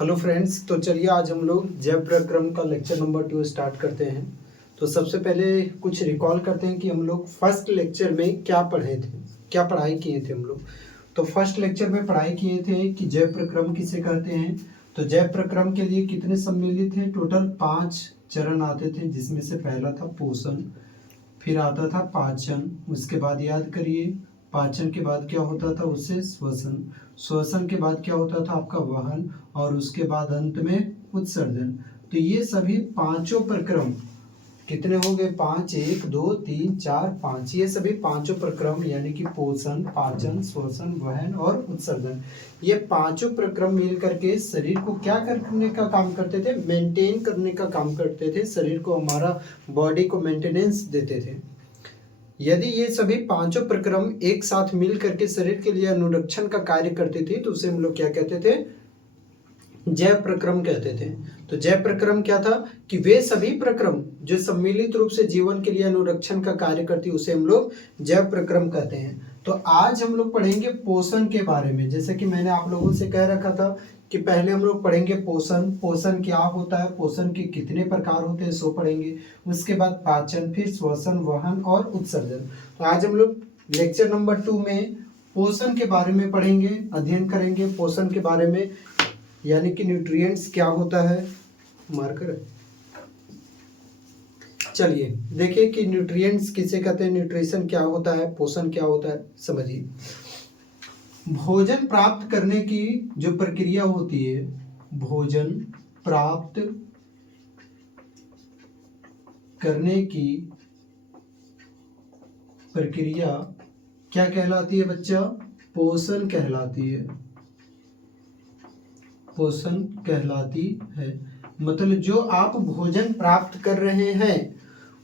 Hello friends, तो चलिए आज हम लोग जैव प्रक्रम का लेक्चर नंबर 2 स्टार्ट करते हैं। तो सबसे पहले कुछ रिकॉल करते हैं कि हम लोग फर्स्ट लेक्चर में क्या पढ़े थे, क्या पढ़ाई किए थे हम लोग। तो फर्स्ट लेक्चर में पढ़ाई किए थे कि जैव प्रक्रम किसे कहते हैं। तो जैव प्रक्रम के लिए कितने सम्मिलित थे, टोटल 5 चरण आते थे, जिसमें से पहला था पोषण, फिर आता था पाचन, उसके बाद याद करिए पाचन के बाद क्या होता था उससे श्वसन, श्वसन के बाद क्या होता था आपका वहन, और उसके बाद अंत में उत्सर्जन। तो ये सभी पांचों प्रक्रम कितने हो गए, 5, 1, 2, 3, 4, 5, ये सभी पांचों प्रक्रम यानी कि पोषण, पाचन, श्वसन, वहन और उत्सर्जन, ये पांचों प्रक्रम मिल करके शरीर को क्या करने का काम करते थे, मेंटेन करने का काम करते थे, शरीर को, हमारा बॉडी को मेंटेनेंस देते थे। यदि ये सभी पांचों प्रक्रम एक साथ मिल करके शरीर के लिए अनुरक्षण का कार्य करते थे तो उसे हम लोग क्या कहते थे, जैव प्रक्रम कहते थे। तो जैव प्रक्रम क्या था कि वे सभी प्रक्रम जो सम्मिलित रूप से जीवन के लिए अनुरक्षण का कार्य करती है उसे हम लोग जैव प्रक्रम कहते हैं। तो आज हम लोग पढ़ेंगे पोषण के बारे में। जैसे कि मैंने आप लोगों से कह रखा था कि पहले हम लोग पढ़ेंगे पोषण, पोषण क्या होता है, पोषण के कितने प्रकार होते हैं सो पढ़ेंगे। उसके बाद पाचन, फिर श्वसन, वहन और उत्सर्जन। तो आज हम लोग लेक्चर नंबर 2 में पोषण के बारे में पढ़ेंगे, अध्ययन करेंगे पोषण के बारे में, यानी कि न्यूट्रिएंट्स क्या होता है, मार्कर है। चलिए देखिए कि न्यूट्रिएंट्स किसे कहते हैं, न्यूट्रिशन क्या होता है, पोषण क्या होता है, समझिए। भोजन प्राप्त करने की जो प्रक्रिया होती है, भोजन प्राप्त करने की प्रक्रिया क्या कहलाती है बच्चा, पोषण कहलाती है, पोषण कहलाती है। मतलब जो आप भोजन प्राप्त कर रहे हैं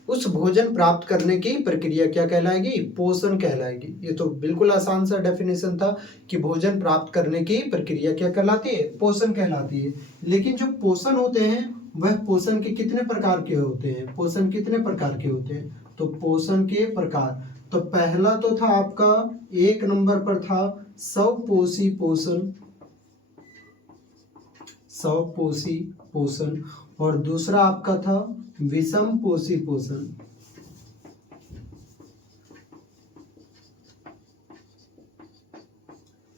उस भोजन प्राप्त करने की प्रक्रिया क्या कहलाएगी, पोषण कहलाएगी। ये तो बिल्कुल आसान सा डेफिनेशन था कि भोजन प्राप्त करने की प्रक्रिया क्या कहलाती है, पोषण कहलाती है। लेकिन जो पोषण होते हैं वह पोषण के कितने प्रकार के होते हैं, पोषण कितने प्रकार के होते हैं, तो पोषण के प्रकार, तो पहला तो था आपका 1 नंबर पर था स्वपोषी पोषण, स्वपोषी पोषण, और दूसरा आपका था विषम पोषी पोषण।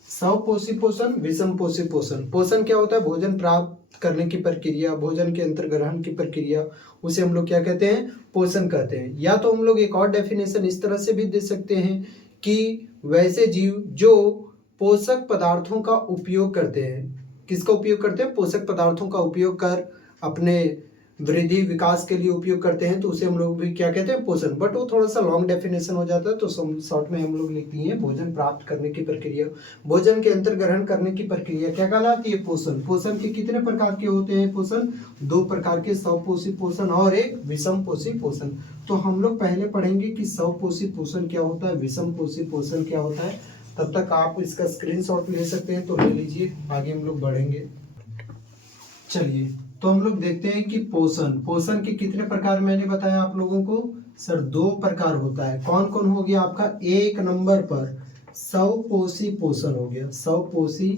स्वपोषी पोषण, विषम पोषी पोषण। पोषण क्या होता है, भोजन प्राप्त करने की प्रक्रिया, भोजन के अंतर्ग्रहण की प्रक्रिया, उसे हम लोग क्या कहते हैं, पोषण कहते हैं। या तो हम लोग एक और डेफिनेशन इस तरह से भी दे सकते हैं कि वैसे जीव जो पोषक पदार्थों का उपयोग करते हैं, किसका उपयोग करते हैं, पोषक पदार्थों का उपयोग कर अपने वृद्धि विकास के लिए उपयोग करते हैं, तो उसे हम लोग भी क्या कहते हैं, पोषण। बट वो थोड़ा सा लॉन्ग डेफिनेशन हो जाता है, तो शॉर्ट में हम लोग लिखते हैं भोजन प्राप्त करने की प्रक्रिया, भोजन के अंतर्ग्रहण करने की प्रक्रिया क्या कहलाती है, पोषण। पोषण के कितने प्रकार के होते हैं, पोषण 2 प्रकार के, स्वपोषी पोषण और एक विषम पोषी पोषण। तो हम लोग पहले पढ़ेंगे कि स्वपोषी पोषण क्या होता है, विषम पोषी पोषण क्या होता है। तब तक आप इसका स्क्रीनशॉट ले सकते हैं, तो ले लीजिए, आगे हम लोग बढ़ेंगे। चलिए तो हम लोग देखते हैं कि पोषण, पोषण के कितने प्रकार मैंने बताया आप लोगों को, सर 2 प्रकार होता है। कौन कौन हो गया आपका, 1 नंबर पर स्वपोषी पोषण हो गया, स्वपोषी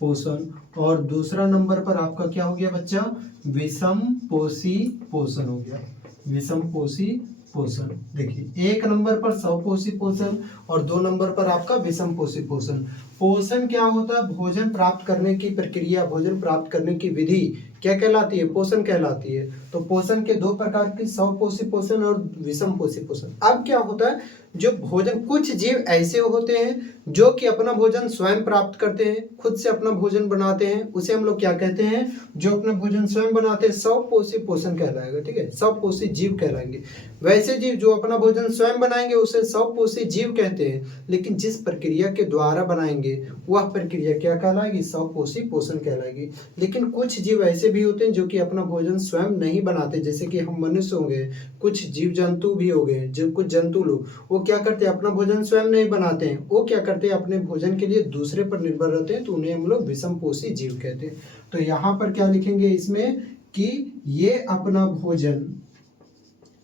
पोषण, और दूसरा नंबर पर आपका क्या हो गया बच्चा, विषम पोषी पोषण हो गया, विषम पोषी पोषण। देखिए 1 नंबर पर स्वपोषी पोषण और 2 नंबर पर आपका विषम पोषी पोषण। पोषण क्या होता है, भोजन प्राप्त करने की प्रक्रिया, भोजन प्राप्त करने की विधि क्या कहलाती है, पोषण कहलाती है। तो पोषण के 2 प्रकार के, स्वपोषी पोषण और विषम पोषी पोषण। अब क्या होता है, जो भोजन, कुछ जीव ऐसे होते हैं जो कि अपना भोजन स्वयं प्राप्त करते हैं, खुद से अपना भोजन बनाते हैं, उसे हम लोग क्या कहते हैं, जो अपना भोजन स्वयं बनाते हैं, स्वपोषी पोषण कहलाएगा, ठीक है, स्वपोषी जीव कहलाएंगे। वैसे जीव जो अपना भोजन स्वयं बनाएंगे उसे स्वपोषी जीव कहते हैं, लेकिन जिस प्रक्रिया के द्वारा बनाएंगे वह प्रक्रिया क्या कहलाएगी, स्वपोषी पोषण कहलाएगी। लेकिन कुछ जीव ऐसे भी होते हैं जो कि अपना भोजन स्वयं नहीं बनाते, जैसे कि हम मनुष्य हो गए, कुछ जीव जंतु भी हो गए, जो कुछ जंतु लोग, वो क्या करते हैं, अपना भोजन स्वयं नहीं बनाते हैं, वो क्या करते हैं, अपने भोजन के लिए दूसरे पर निर्भर रहते हैं, तो उन्हें हम लोग विषम पोषी जीव कहते हैं। तो यहाँ पर क्या लिखेंगे इसमें कि ये अपना भोजन,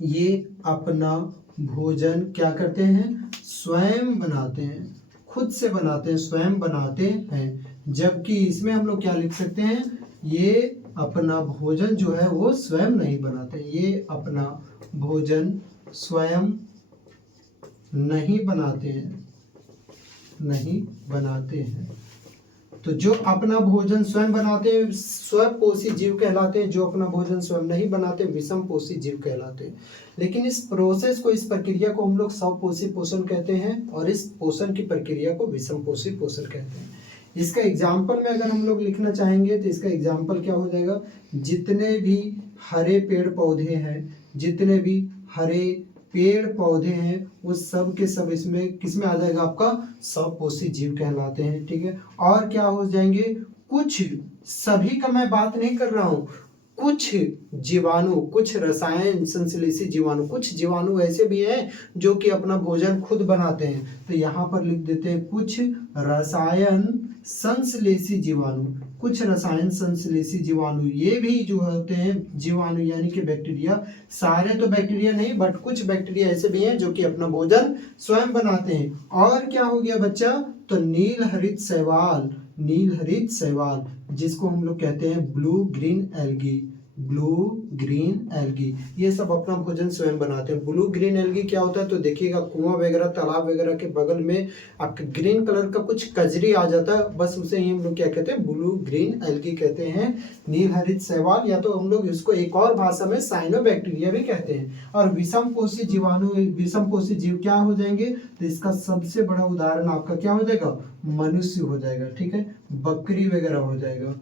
ये अपना भोजन क्या करते हैं, स्वयं बनाते हैं, खुद से बनाते हैं, स्वयं बनाते हैं। जबकि इसमें हम लोग क्या लिख सकते हैं, ये अपना भोजन जो है वो स्वयं नहीं बनाते, ये अपना भोजन स्वयं नहीं बनाते हैं, नहीं बनाते हैं। तो जो अपना भोजन स्वयं बनाते हैं स्वपोषी जीव कहलाते हैं, जो अपना भोजन स्वयं नहीं बनाते विषम पोषी जीव कहलाते हैं। लेकिन इस प्रोसेस को, इस प्रक्रिया को हम लोग स्वपोषी पोषण कहते हैं और इस पोषण की प्रक्रिया को विषम पोषी पोषण कहते हैं। इसका एग्जाम्पल में अगर हम लोग लिखना चाहेंगे तो इसका एग्जाम्पल क्या हो जाएगा, जितने भी हरे पेड़ पौधे हैं, जितने भी हरे पेड़ पौधे हैं वो सब के सब इसमें किसमें आ जाएगा, आपका स्वपोषी जीव कहलाते हैं। ठीक है, और क्या हो जाएंगे, कुछ, सभी का मैं बात नहीं कर रहा हूँ, कुछ जीवाणु, कुछ रसायन संश्लेषी जीवाणु, कुछ जीवाणु ऐसे भी हैं जो कि अपना भोजन खुद बनाते हैं। तो यहाँ पर लिख देते हैं कुछ रसायन संश्लेषी जीवाणु, कुछ रसायन संश्लेषी जीवाणु, ये भी जो होते हैं जीवाणु यानी कि बैक्टीरिया, सारे तो बैक्टीरिया नहीं बट कुछ बैक्टीरिया ऐसे भी हैं जो कि अपना भोजन स्वयं बनाते हैं। और क्या हो गया बच्चा, तो नील हरित शैवाल, नील हरित शैवाल जिसको हम लोग कहते हैं blue green algae, blue green algae, ये सब अपना भोजन स्वयं बनाते हैं। ब्लू ग्रीन एल्गी क्या होता है, तो देखिएगा कुआं वगैरह तालाब वगैरह के बगल में आपके ग्रीन कलर का कुछ कजरी आ जाता है, बस उसे ही हम लोग क्या कहते हैं, ब्लू ग्रीन एल्गी कहते हैं, नील हरित शैवाल, या तो हम लोग इसको एक और भाषा में साइनोबैक्टीरिया भी कहते हैं। और विषम पोषी जीवाणु, विषम पोषी जीव क्या हो जाएंगे, तो इसका सबसे बड़ा उदाहरण आपका क्या हो जाएगा, मनुष्य हो जाएगा। ठीक है, बकरी वगैरह हो जाएगा,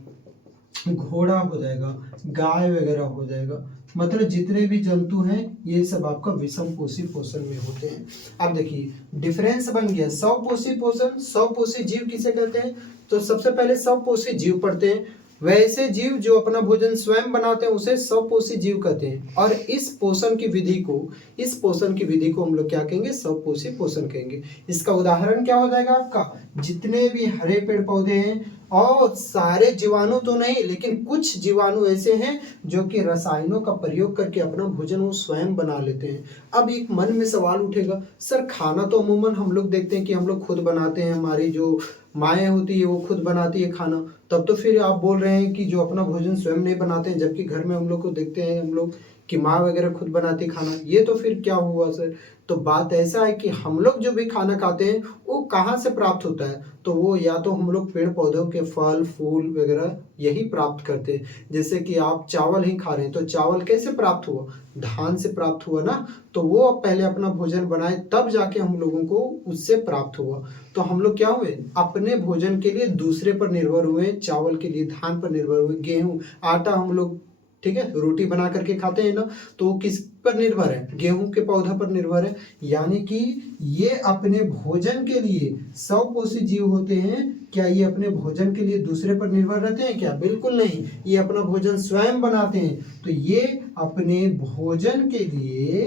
घोड़ा हो जाएगा, गाय वगैरह हो जाएगा, मतलब जितने भी जंतु हैं ये सब आपका विषम पोषी पोषण में होते हैं। अब देखिए डिफरेंस बन गया, स्वपोषी पोषण, स्वपोषी जीव किसे कहते हैं, तो सबसे पहले स्वपोषी जीव पढ़ते हैं। वैसे जीव जो अपना भोजन स्वयं बनाते हैं उसे स्वपोषी जीव कहते हैं। और इस पोषण की विधि को, इस पोषण की विधि को हम लोग क्या कहेंगे, स्वपोषी पोषण कहेंगे। इसका उदाहरण क्या हो जाएगा आपका, जितने भी हरे पेड़ पौधे हैं, और सारे जीवाणु तो नहीं लेकिन कुछ जीवाणु ऐसे हैं जो कि रसायनों का प्रयोग करके अपना भोजन वो स्वयं बना लेते हैं। अब एक मन में सवाल उठेगा, सर खाना तो अमूमन हम लोग देखते हैं कि हम लोग खुद बनाते हैं, हमारी जो माएँ होती है वो खुद बनाती है खाना, तब तो फिर आप बोल रहे हैं कि जो अपना भोजन स्वयं नहीं बनाते हैं, जबकि घर में हम लोग को देखते हैं हम लोग कि माँ वगैरह खुद बनाती खाना, ये तो फिर क्या हुआ सर। तो बात ऐसा है कि हम लोग जो भी खाना खाते हैं वो कहाँ से प्राप्त होता है, तो वो या तो हम लोग पेड़ पौधों के फल फूल वगैरह यही प्राप्त करते हैं। जैसे कि आप चावल ही खा रहे हैं तो चावल कैसे प्राप्त हुआ, धान से प्राप्त हुआ ना, तो वो पहले अपना भोजन बनाए तब जाके हम लोगों को उससे प्राप्त हुआ। तो हम लोग क्या हुए, अपने भोजन के लिए दूसरे पर निर्भर हुए, चावल के लिए धान पर निर्भर हुए, गेहूं आटा हम लोग, ठीक है, रोटी बना करके खाते हैं ना, तो वो किस पर निर्भर है, गेहूं के पौधा पर निर्भर है। यानी कि ये अपने भोजन के लिए स्वपोषी जीव होते हैं। क्या ये अपने भोजन के लिए दूसरे पर निर्भर रहते हैं क्या, बिल्कुल नहीं, ये अपना भोजन स्वयं बनाते हैं। तो ये अपने भोजन के लिए,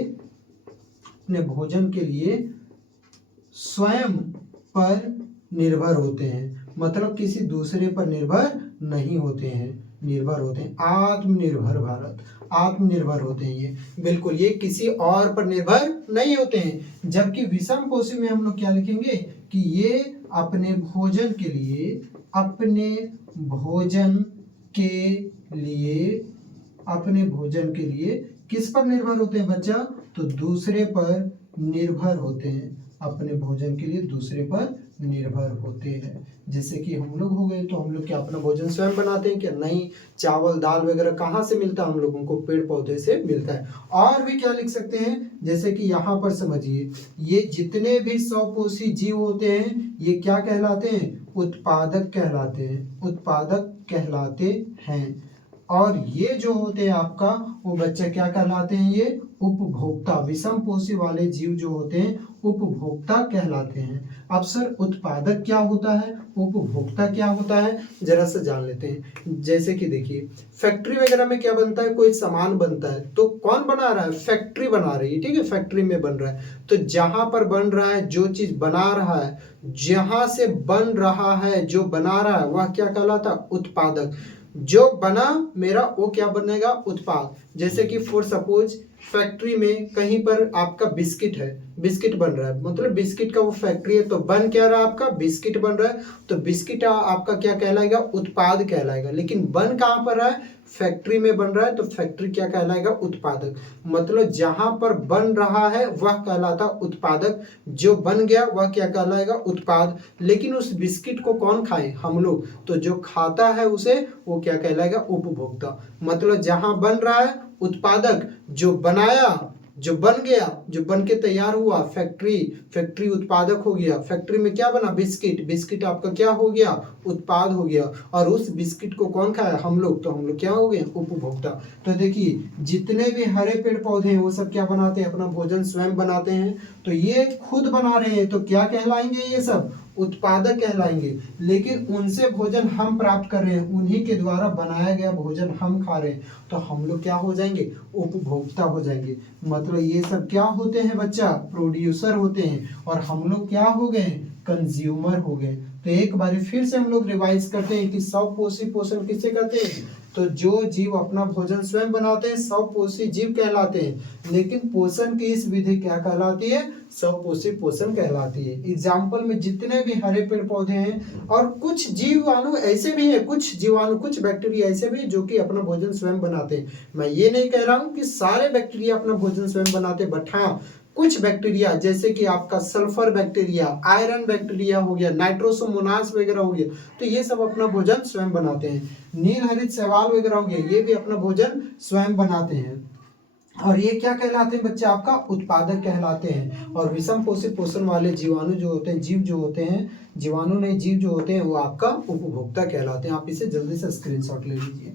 अपने भोजन के लिए स्वयं पर निर्भर होते हैं, मतलब किसी दूसरे पर निर्भर नहीं होते हैं, निर्भर होते हैं। आत्मनिर्भर भारत, आत्मनिर्भर होते हैं ये, बिल्कुल, ये किसी और पर निर्भर नहीं होते हैं। जबकि विषम पोषी में हम लोग क्या लिखेंगे कि ये अपने भोजन के लिए, अपने भोजन के लिए, अपने भोजन के लिए किस पर निर्भर होते हैं बच्चा, तो दूसरे पर निर्भर होते हैं, अपने भोजन के लिए दूसरे पर निर्भर होते हैं। जैसे कि हम लोग हो गए, तो हम लोग क्या अपना भोजन स्वयं बनाते हैं क्या, नहीं, चावल दाल वगैरह कहाँ से मिलता है, हम लोगों को पेड़ पौधे से मिलता है। और भी क्या लिख सकते हैं, जैसे कि यहाँ पर समझिए, ये जितने भी स्वपोषी जीव होते हैं ये क्या कहलाते हैं, उत्पादक कहलाते हैं, उत्पादक कहलाते हैं। और ये जो होते हैं आपका, वो बच्चे क्या कहलाते हैं, ये उपभोक्ता, विषम पोषी वाले जीव जो होते हैं उपभोक्ता कहलाते हैं। अब सर उत्पादक क्या होता है, उपभोक्ता क्या होता है, जरा सा जान लेते हैं। जैसे कि देखिए फैक्ट्री वगैरह में क्या बनता है, कोई सामान बनता है तो कौन बना रहा है, फैक्ट्री बना रही है, ठीक है, फैक्ट्री में बन रहा है। तो जहां पर बन रहा है, जो चीज बना रहा है, जहां से बन रहा है, जो बना रहा है, वह क्या कहलाता है, उत्पादक। जो बना मेरा वो क्या बनेगा, उत्पाद। जैसे कि फॉर सपोज फैक्ट्री में कहीं पर आपका बिस्किट है, बिस्किट बन रहा है, मतलब बिस्किट का वो फैक्ट्री है, तो बन क्या रहा है आपका, बिस्किट बन रहा है, तो बिस्किट आपका क्या कहलाएगा, उत्पाद कहलाएगा। लेकिन बन कहाँ पर रहा है, फैक्ट्री में बन रहा है, तो फैक्ट्री क्या कहलाएगा, उत्पादक। मतलब जहां पर बन रहा है वह कहलाता उत्पादक, जो बन गया वह क्या कहलाएगा, उत्पाद। लेकिन उस बिस्किट को कौन खाए, हम लोग, तो जो खाता है उसे वो क्या कहलाएगा, उपभोक्ता। मतलब जहां बन रहा है उत्पादक, जो बनाया, जो बन गया, जो बन के तैयार हुआ, फैक्ट्री, फैक्ट्री उत्पादक हो गया। फैक्ट्री में क्या बना, बिस्किट, बिस्किट आपका क्या हो गया, उत्पाद हो गया। और उस बिस्किट को कौन खाया, हम लोग, तो हम लोग क्या हो गए, उपभोक्ता। तो देखिए जितने भी हरे पेड़ पौधे हैं वो सब क्या बनाते हैं, अपना भोजन स्वयं बनाते हैं। तो ये खुद बना रहे हैं तो क्या कहलाएंगे, ये सब उत्पादक कहलाएंगे। लेकिन उनसे भोजन हम प्राप्त कर रहे हैं, उन्हीं के द्वारा बनाया गया भोजन हम खा रहे हैं, तो हम लोग क्या हो जाएंगे, उपभोक्ता हो जाएंगे। मतलब ये सब क्या होते हैं बच्चा, प्रोड्यूसर होते हैं, और हम लोग क्या हो गए, कंज्यूमर हो गए। तो एक बार फिर से हम लोग रिवाइज करते हैं कि स्वपोषी पोषण किसे कहते हैं, तो जो जीव अपना भोजन स्वयं बनाते हैं स्वपोषी जीव कहलाते हैं। लेकिन पोषण की इस विधि क्या कहलाती है, स्वपोषी पोषण कहलाती है। एग्जाम्पल में जितने भी हरे पेड़ पौधे हैं, और कुछ जीवाणु ऐसे भी हैं, कुछ जीवाणु, कुछ बैक्टीरिया ऐसे भी जो कि अपना भोजन स्वयं बनाते हैं। मैं ये नहीं कह रहा हूँ कि सारे बैक्टीरिया अपना भोजन स्वयं बनाते हैं, बट हाँ कुछ बैक्टीरिया जैसे कि आपका सल्फर बैक्टीरिया, आयरन बैक्टीरिया हो गया, नाइट्रोसोमोनास वगैरह हो गया, तो ये सब अपना भोजन स्वयं बनाते हैं। नील हरित शैवाल वगैरह हो गया, ये भी अपना भोजन स्वयं बनाते हैं। और ये क्या कहलाते हैं बच्चे, आपका उत्पादक कहलाते हैं। और विषम पोषी पोषण वाले जीवाणु जो होते हैं, जीव जो होते हैं, जीवाणु नहीं जीव जो होते हैं, वो आपका उपभोक्ता कहलाते हैं। आप इसे जल्दी से स्क्रीनशॉट ले लीजिए।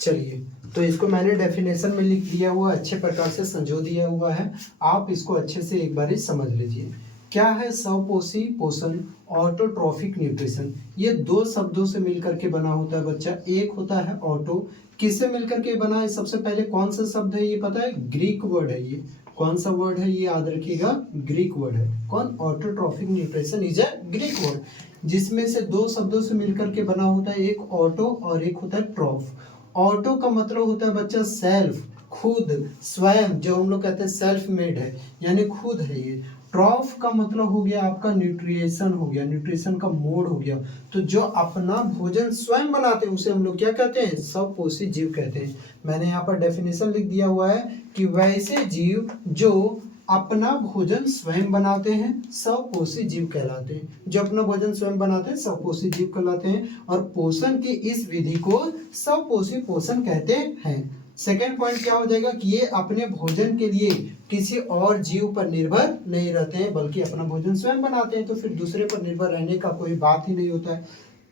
चलिए, तो इसको मैंने डेफिनेशन में लिख दिया हुआ, अच्छे प्रकार से संजो दिया हुआ है, आप इसको अच्छे से एक बार समझ लीजिए। क्या है स्वपोषी पोषण, ऑटोट्रॉफिक न्यूट्रिशन। ये दो शब्दों से मिलकर के बना होता है बच्चा। एक होता है ऑटो, किससे मिलकर के बना है, सबसे पहले कौन सा शब्द है ये पता है, ग्रीक वर्ड है। ये कौन सा वर्ड है, ये याद रखिएगा, ग्रीक वर्ड है। कौन, autotrophic nutrition is a Greek word, जिसमें से दो शब्दों से मिलकर के बना होता है, एक ऑटो और एक होता है ट्रॉफ। ऑटो का मतलब होता है बच्चा सेल्फ, खुद, स्वयं, जो हम लोग कहते हैं सेल्फ मेड है, यानी खुद है ये। ट्रॉफ का मतलब हो गया आपका न्यूट्रिएशन हो गया, न्यूट्रिशन का मोड हो गया। तो जो अपना भोजन स्वयं बनाते हैं उसे हम लोग क्या कहते हैं, स्वपोषी जीव कहते हैं। मैंने यहाँ पर डेफिनेशन लिख दिया हुआ है कि वैसे जीव जो अपना भोजन स्वयं बनाते हैं स्वपोषी जीव कहलाते हैं। जो अपना भोजन स्वयं बनाते हैं स्वपोषी जीव कहलाते हैं। और पोषण की इस विधि को स्वपोषी पोषण कहते हैं। सेकेंड पॉइंट क्या हो जाएगा कि ये अपने भोजन के लिए किसी और जीव पर निर्भर नहीं रहते हैं, बल्कि अपना भोजन स्वयं बनाते हैं, तो फिर दूसरे पर निर्भर रहने का कोई बात ही नहीं होता है।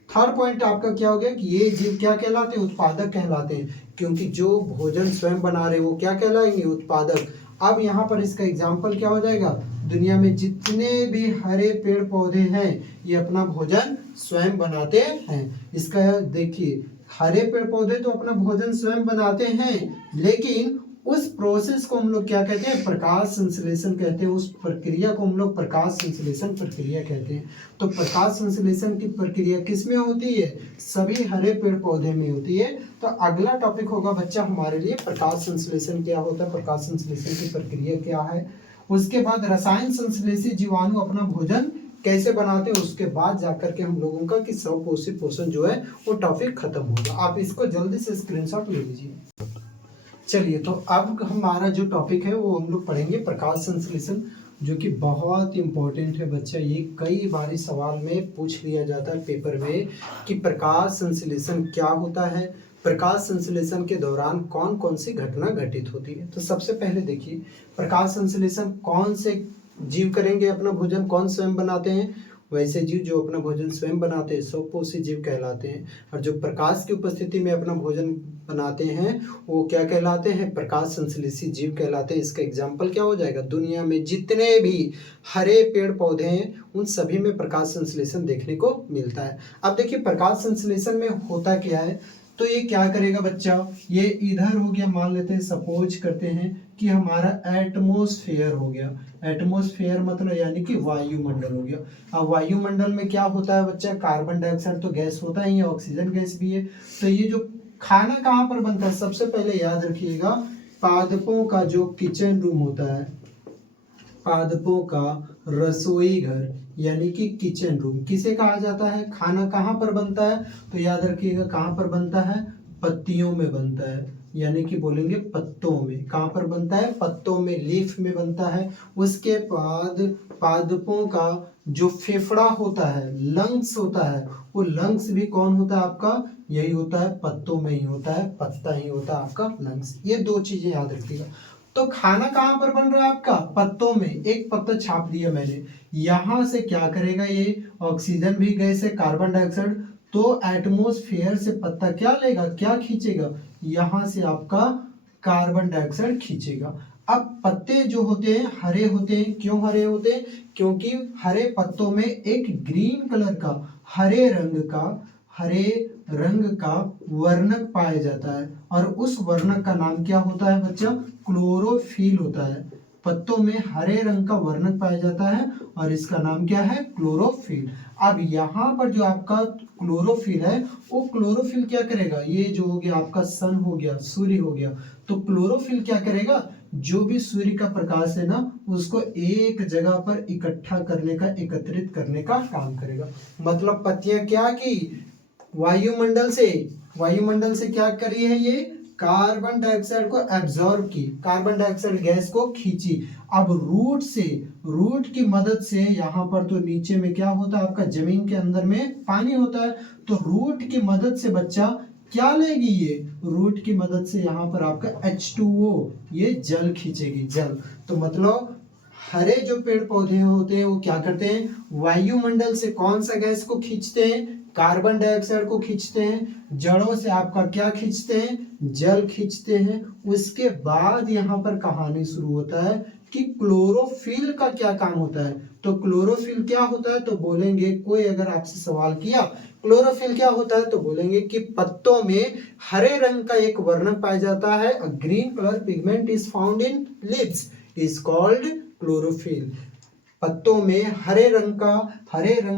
थर्ड पॉइंट आपका क्या हो गया कि ये जीव क्या कहलाते हैं, उत्पादक कहलाते हैं, क्योंकि जो भोजन स्वयं बना रहे हैं वो क्या कहलाएंगे, उत्पादक। अब यहाँ पर इसका एग्जाम्पल क्या हो जाएगा, दुनिया में जितने भी हरे पेड़ पौधे हैं ये अपना भोजन स्वयं बनाते हैं। इसका देखिए, हरे पेड़ पौधे तो अपना भोजन स्वयं बनाते हैं, लेकिन उस प्रोसेस को हम लोग क्या कहते हैं, प्रकाश संश्लेषण कहते हैं। उस प्रक्रिया को हम लोग प्रकाश संश्लेषण प्रक्रिया कहते हैं। तो प्रकाश संश्लेषण की प्रक्रिया किस में होती है, सभी हरे पेड़ पौधे में होती है। तो अगला टॉपिक होगा बच्चा हमारे लिए प्रकाश संश्लेषण क्या होता है, प्रकाश संश्लेषण की प्रक्रिया क्या है। उसके बाद रसायन संश्लेषी जीवाणु अपना भोजन कैसे बनाते हैं, उसके बाद जाकर के हम लोगों का कि स्वपोषी पोषण जो है वो टॉपिक खत्म होगा। आप इसको जल्दी से स्क्रीनशॉट ले लीजिए। चलिए, तो अब हमारा जो टॉपिक है वो हम लोग पढ़ेंगे प्रकाश संश्लेषण, जो कि बहुत इंपॉर्टेंट है बच्चा। ये कई बार सवाल में पूछ लिया जाता है पेपर में कि प्रकाश संश्लेषण क्या होता है, प्रकाश संश्लेषण के दौरान कौन कौन सी घटना घटित होती है। तो सबसे पहले देखिए, प्रकाश संश्लेषण कौन से जीव करेंगे अपना भोजन, कौन स्वयं बनाते हैं, वैसे जीव जो अपना भोजन स्वयं बनाते हैं स्वपोषी जीव कहलाते हैं। और जो प्रकाश की उपस्थिति में अपना भोजन बनाते हैं वो क्या कहलाते हैं, प्रकाश संश्लेषी जीव कहलाते हैं। इसका एग्जाम्पल क्या हो जाएगा, दुनिया में जितने भी हरे पेड़ पौधे हैं उन सभी में प्रकाश संश्लेषण देखने को मिलता है। अब देखिए प्रकाश संश्लेषण में होता क्या है, तो ये क्या करेगा बच्चा, ये इधर हो गया, मान लेते हैं, सपोज करते हैं कि हमारा एटमॉस्फेयर हो गया। एटमॉस्फेयर मतलब यानी कि वायुमंडल हो गया। अब वायुमंडल में क्या होता है बच्चा, कार्बन डाइऑक्साइड तो गैस होता ही है, ऑक्सीजन गैस भी है। तो ये जो खाना कहाँ पर बनता है, सबसे पहले याद रखिएगा पादपों का जो किचन रूम होता है, पादपों का रसोई घर यानी कि किचन रूम किसे कहा जाता है? खाना कहाँ पर बनता है? तो याद रखिएगा कहाँ पर बनता है? पत्तियों में बनता है, यानी कि बोलेंगे पत्तों में। कहाँ पर बनता है? पत्तों में, लीफ में बनता है। उसके बाद पादपों का जो फेफड़ा होता है, लंग्स होता है, वो लंग्स भी कौन होता है आपका? यही होता है, पत्तों में ही होता है, पत्ता ही होता है आपका लंग्स। ये दो चीजें याद रखिएगा। तो खाना कहाँ पर बन रहा है आपका? पत्तों में। एक पत्ता छाप दिया मैंने, यहां से क्या करेगा ये? ऑक्सीजन भी गैस है, कार्बन डाइऑक्साइड, तो एटमोस्फेयर से पत्ता क्या लेगा, क्या खींचेगा? यहां से आपका कार्बन डाइऑक्साइड खींचेगा। अब पत्ते जो होते हैं हरे होते हैं, क्यों हरे होते हैं? क्योंकि हरे पत्तों में एक ग्रीन कलर का, हरे रंग का वर्णक पाया जाता है, और उस वर्णक का नाम क्या होता है बच्चा? क्लोरोफिल होता है। पत्तों में हरे रंग का वर्णक पाया जाता है और इसका नाम क्या है? क्लोरोफिल। अब यहाँ पर जो आपका क्लोरोफिल है, वो क्लोरोफिल क्या करेगा? ये जो हो गया आपका सन हो गया, सूर्य हो गया, तो क्लोरोफिल क्या करेगा? जो भी सूर्य का प्रकाश है ना, उसको एक जगह पर इकट्ठा करने का, एकत्रित करने का काम करेगा। मतलब पत्तियां क्या की? वायुमंडल से क्या करी है? ये कार्बन डाइऑक्साइड को एब्जॉर्ब की, कार्बन डाइऑक्साइड गैस को खींची। अब रूट की मदद से, यहाँ पर तो नीचे में क्या होता है आपका? जमीन के अंदर में पानी होता है, तो रूट की मदद से बच्चा क्या लेगी? ये रूट की मदद से यहाँ पर आपका H2O, ये जल खींचेगी, जल। तो मतलब हरे जो पेड़ पौधे होते हैं वो क्या करते हैं? वायुमंडल से कौन सा गैस को खींचते हैं? कार्बन डाइऑक्साइड को खींचते हैं। जड़ों से आपका क्या खींचते हैं? जल खींचते हैं। उसके बाद यहाँ पर कहानी शुरू होता है कि क्लोरोफिल का क्या काम होता है। तो क्लोरोफिल क्या होता है? तो बोलेंगे, कोई अगर आपसे सवाल किया क्लोरोफिल क्या होता है, तो बोलेंगे कि पत्तों में हरे रंग का एक वर्णक पाया जाता है, a green colour pigment is found in leaves is called chlorophyll. पत्तों में हरे रंग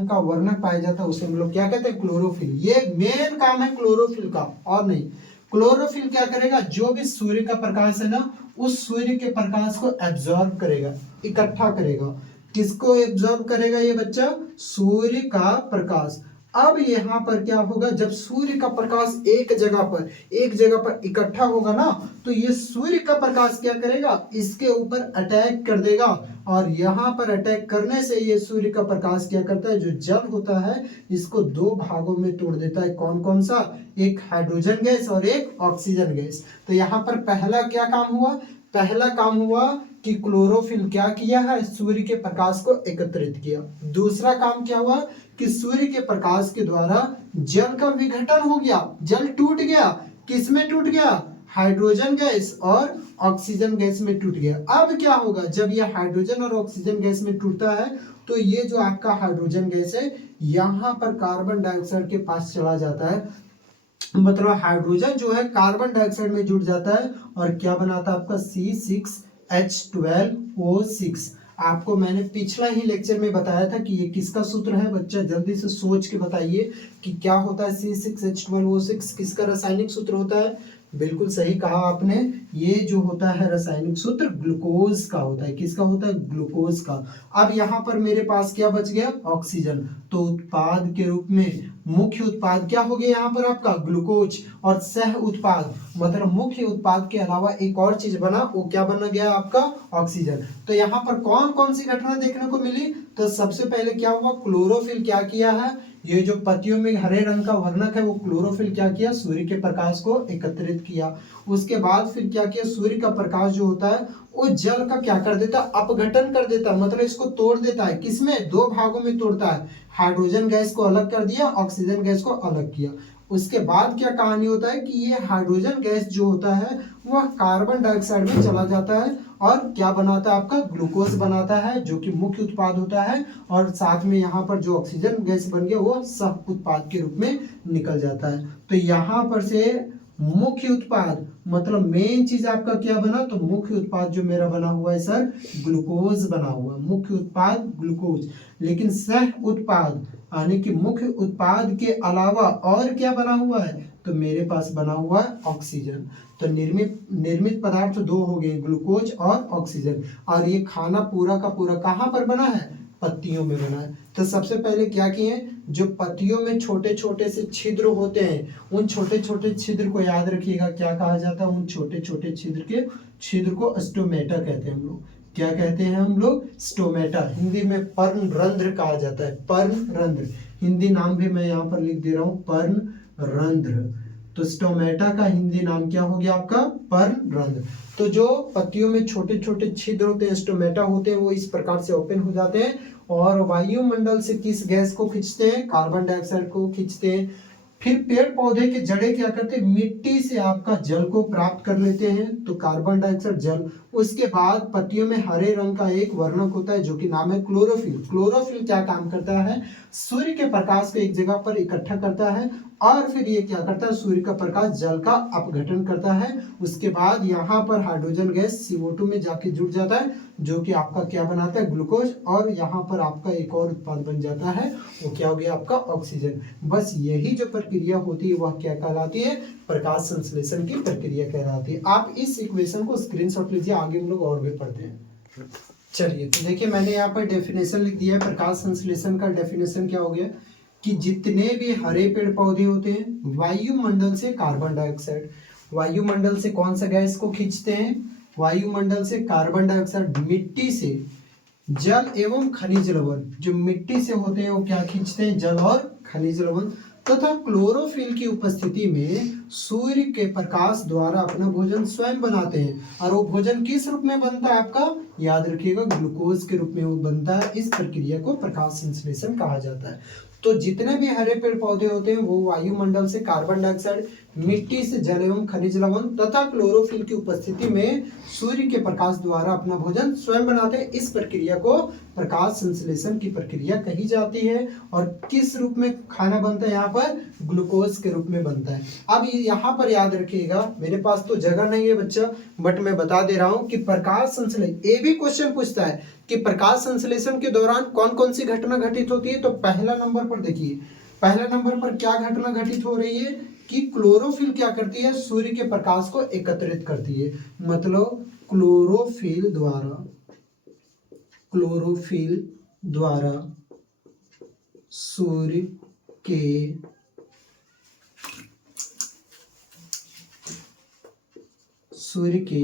का वर्णक पाया जाता है, उसे हम लोग क्या कहते हैं? क्लोरोफिल। ये मेन काम है क्लोरोफिल का, और नहीं। क्लोरोफिल क्या करेगा? जो भी सूर्य का प्रकाश है ना, उस सूर्य के प्रकाश को एब्जॉर्ब करेगा, इकट्ठा करेगा। किसको एब्जॉर्ब करेगा ये बच्चा? सूर्य का प्रकाश। अब यहाँ पर क्या होगा? जब सूर्य का प्रकाश एक जगह पर इकट्ठा होगा ना, तो ये सूर्य का प्रकाश क्या करेगा? इसके ऊपर अटैक कर देगा, और यहाँ पर अटैक करने से ये सूर्य का प्रकाश क्या करता है? जो जल होता है इसको दो भागों में तोड़ देता है। कौन कौन सा? एक हाइड्रोजन गैस और एक ऑक्सीजन गैस। तो यहाँ पर पहला क्या काम हुआ? पहला काम हुआ कि क्लोरोफिल क्या किया है? सूर्य के प्रकाश को एकत्रित किया। दूसरा काम क्या हुआ? कि सूर्य के प्रकाश के द्वारा जल का विघटन हो गया, जल टूट गया। किसमें टूट गया? हाइड्रोजन गैस और ऑक्सीजन गैस में टूट गया। अब क्या होगा? जब यह हाइड्रोजन और ऑक्सीजन गैस में टूटता है, तो ये जो आपका हाइड्रोजन गैस है यहाँ पर कार्बन डाइऑक्साइड के पास चला जाता है। मतलब हाइड्रोजन जो है कार्बन डाइऑक्साइड में जुड़ जाता है, और क्या बनाता है आपका? C6H12O6। आपको मैंने पिछला ही लेक्चर में बताया था कि ये किसका सूत्र है। बच्चा जल्दी से सोच के बताइए कि क्या होता है C6H12O6, किसका रासायनिक सूत्र होता है? बिल्कुल सही कहा आपने, ये जो होता है रासायनिक सूत्र ग्लूकोज का होता है। किसका होता है? ग्लूकोज का। अब यहाँ पर मेरे पास क्या बच गया? ऑक्सीजन। तो उत्पाद के रूप में मुख्य उत्पाद क्या हो गया यहाँ पर आपका? ग्लूकोज। और सह उत्पाद मतलब मुख्य उत्पाद के अलावा एक और चीज बना, वो क्या बन गया आपका? ऑक्सीजन। तो यहाँ पर कौन कौन सी घटना देखने को मिली? तो सबसे पहले क्या हुआ? क्लोरोफिल क्या किया है? ये जो पत्तियों में हरे रंग का वर्णक है, वो क्लोरोफिल क्या किया? सूर्य के प्रकाश को एकत्रित किया। उसके बाद फिर क्या किया? सूर्य का प्रकाश जो होता है वो जल का क्या कर देता है? अपघटन कर देता है, मतलब इसको तोड़ देता है। किसमें? दो भागों में तोड़ता है। हाइड्रोजन गैस को अलग कर दिया, ऑक्सीजन गैस को अलग किया। उसके बाद क्या कहानी होता है कि ये हाइड्रोजन गैस जो होता है वह कार्बन डाइऑक्साइड में चला जाता है, और क्या बनाता है आपका? ग्लूकोज बनाता है, जो कि मुख्य उत्पाद होता है। और साथ में यहाँ पर जो ऑक्सीजन गैस बन गया वो सह उत्पाद के रूप में निकल जाता है। तो यहाँ पर से मुख्य उत्पाद मतलब मेन चीज आपका क्या बना, तो मुख्य उत्पाद जो मेरा बना हुआ है सर ग्लूकोज बना हुआ है, मुख्य उत्पाद ग्लूकोज। लेकिन सह उत्पाद यानी कि मुख्य उत्पाद के अलावा और क्या बना हुआ है, तो मेरे पास बना हुआ है ऑक्सीजन। तो निर्मित पदार्थ दो हो गए, ग्लूकोज और ऑक्सीजन। और ये खाना पूरा का पूरा कहाँ पर बना है, पत्तियों में बना है। तो सबसे पहले क्या किए, जो पत्तियों में छोटे छोटे से छिद्र होते हैं, उन छोटे छोटे छिद्र को याद रखिएगा, क्या कहा जाता है, उन छोटे छोटे छिद्र को स्टोमेटा कहते हैं हम लोग। क्या कहते हैं हम लोग, स्टोमेटा। हिंदी में पर्णरंध्र कहा जाता है, पर्णरंध्र। हिंदी नाम भी मैं यहाँ पर लिख दे रहा हूँ, पर्णरंध्र। तो स्टोमेटा का हिंदी नाम क्या हो गया आपका, पर्णरंध्र। तो जो पत्तियों में छोटे छोटे छिद्र होते हैं, स्टोमेटा होते हैं, वो इस प्रकार से ओपन हो जाते हैं और वायुमंडल से किस गैस को खींचते हैं, कार्बन डाइऑक्साइड को खींचते हैं। फिर पेड़ पौधे के जड़े क्या करते हैं, मिट्टी से आपका जल को प्राप्त कर लेते हैं, तो कार्बन डाइऑक्साइड जल। उसके बाद पत्तियों में हरे रंग का एक वर्णक होता है जो कि नाम है क्लोरोफिल। क्लोरोफिल क्या काम करता है, सूर्य के प्रकाश को एक जगह पर इकट्ठा करता है और फिर ये क्या करता है, सूर्य का प्रकाश जल का अपघटन करता है। उसके बाद यहाँ पर हाइड्रोजन गैस CO2 में जाके जुड़ जाता है, जो कि आपका क्या बनाता है, ग्लूकोज। और यहाँ पर आपका एक और उत्पाद बन जाता है, वो क्या हो गया आपका, ऑक्सीजन। बस यही जो प्रक्रिया होती है वह क्या कहलाती है, प्रकाश संश्लेषण की प्रक्रिया कहलाती है। आप इस इक्वेशन को स्क्रीनशॉट लीजिए, आगे हम लोग और भी पढ़ते हैं। चलिए, तो देखिए मैंने यहाँ पर डेफिनेशन लिख दिया है। प्रकाश संश्लेषण का डेफिनेशन क्या हो गया कि जितने भी हरे पेड़ पौधे होते हैं, वायुमंडल से कार्बन डाइऑक्साइड, वायुमंडल से कौन सा गैस को खींचते हैं, वायुमंडल से कार्बन डाइऑक्साइड, मिट्टी से जल एवं खनिज लवण, जो मिट्टी से होते हैं वो क्या खींचते हैं, जल और खनिज लवण, तथा क्लोरोफिल की उपस्थिति में सूर्य के प्रकाश द्वारा अपना भोजन स्वयं बनाते हैं। और वो भोजन किस रूप में बनता है आपका, याद रखिएगा, ग्लूकोज के रूप में वो बनता है। इस प्रक्रिया को प्रकाश संश्लेषण कहा जाता है। तो जितने भी हरे पेड़ पौधे होते हैं वो वायुमंडल से कार्बन डाइऑक्साइड, मिट्टी से जल एवं खनिज लवण तथा क्लोरोफिल की उपस्थिति में सूर्य के प्रकाश द्वारा अपना भोजन स्वयं बनाते हैं। इस प्रक्रिया को प्रकाश संश्लेषण की प्रक्रिया कही जाती है। और किस रूप में खाना बनता है, यहाँ पर ग्लूकोज के रूप में बनता है। अब यहाँ पर याद रखिएगा, मेरे पास तो जगह नहीं है बच्चा, बट मैं बता दे रहा हूँ कि प्रकाश संश्लेषण, ये भी क्वेश्चन पूछता है कि प्रकाश संश्लेषण के दौरान कौन कौन सी घटना घटित होती है। तो पहला नंबर पर देखिए, पहला नंबर पर क्या घटना घटित हो रही है कि क्लोरोफिल क्या करती है, सूर्य के प्रकाश को एकत्रित करती है। मतलब क्लोरोफिल द्वारा सूर्य के